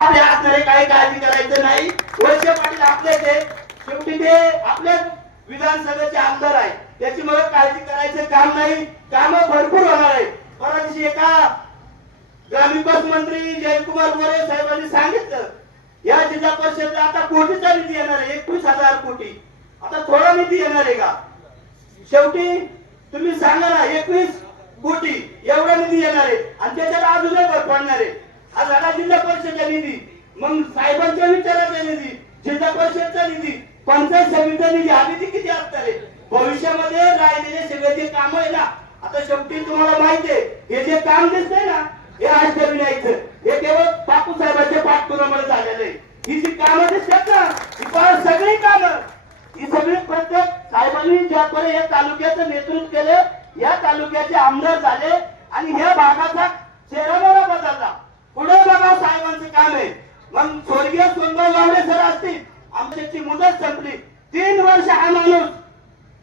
आपले असणारे काही काळजी करायचं नाही. वळसे पाटील आपलेच आहे शेवटी ते आपल्याच विधानसभेचे आमदार आहे त्याची मला काळजी करायचं काम नाही. काम भरपूर होणार आहे परवा दिवशी एका ग्रामविकास मंत्री जयकुमार मोरे साहेबांनी सांगितलं या जिल्हा परिषदला आता कोटीचा निधी येणार आहे. एकवीस हजार कोटी. आता थोडा निधी येणार आहे का? शेवटी तुम्ही सांगा ना एकवीस कोटी एवढा निधी येणार आहे. आणि त्याच्यात अजूनही भर पडणार आहे. हा झाला जिल्हा परिषदचा निधी. मग साहेबांच्या विचाराचा निधी जिल्हा परिषदचा निधी पंचायत समितीचा निधी हा निधी किती असणार भविष्यामध्ये राहिलेले सगळे जे काम आहे ना आता शेवटी तुम्हाला माहिती आहे हे जे काम दिसतंय ना हे अष्टविनायचं हे केवळ बापू साहेबांच्या पाठपुरामुळे झालेलं आहे. ही जी कामं दिसतात ना ही परत सगळी कामं. ही सगळी प्रत्येक साहेबांनी ज्यापर्यंत या तालुक्याचं नेतृत्व केलं या तालुक्याचे आमदार झाले आणि ह्या भागाचा चेहरा बदलला पुढे बघा साहेबांचं काम आहे मग स्वर्गीय सोनभाऊ गावडे सर असतील. आमच्याची मुदत संपली तीन वर्ष हा माणूस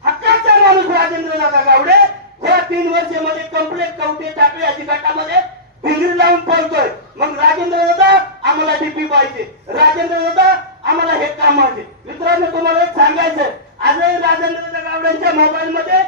हक्काचा माणूस राजेंद्र दादा गावडे. या तीन वर्षामध्ये कंप्लेंट कवटे टाकले याची गटामध्ये भिंगरी लावून पळतोय. मग राजेंद्र दादा आम्हाला डीपी पाहिजे. राजेंद्र दादा आम्हाला हे काम पाहिजे. मित्रांनो तुम्हाला एक सांगायचं आजही राजेंद्र दादा गावड्यांच्या मोबाईल मध्ये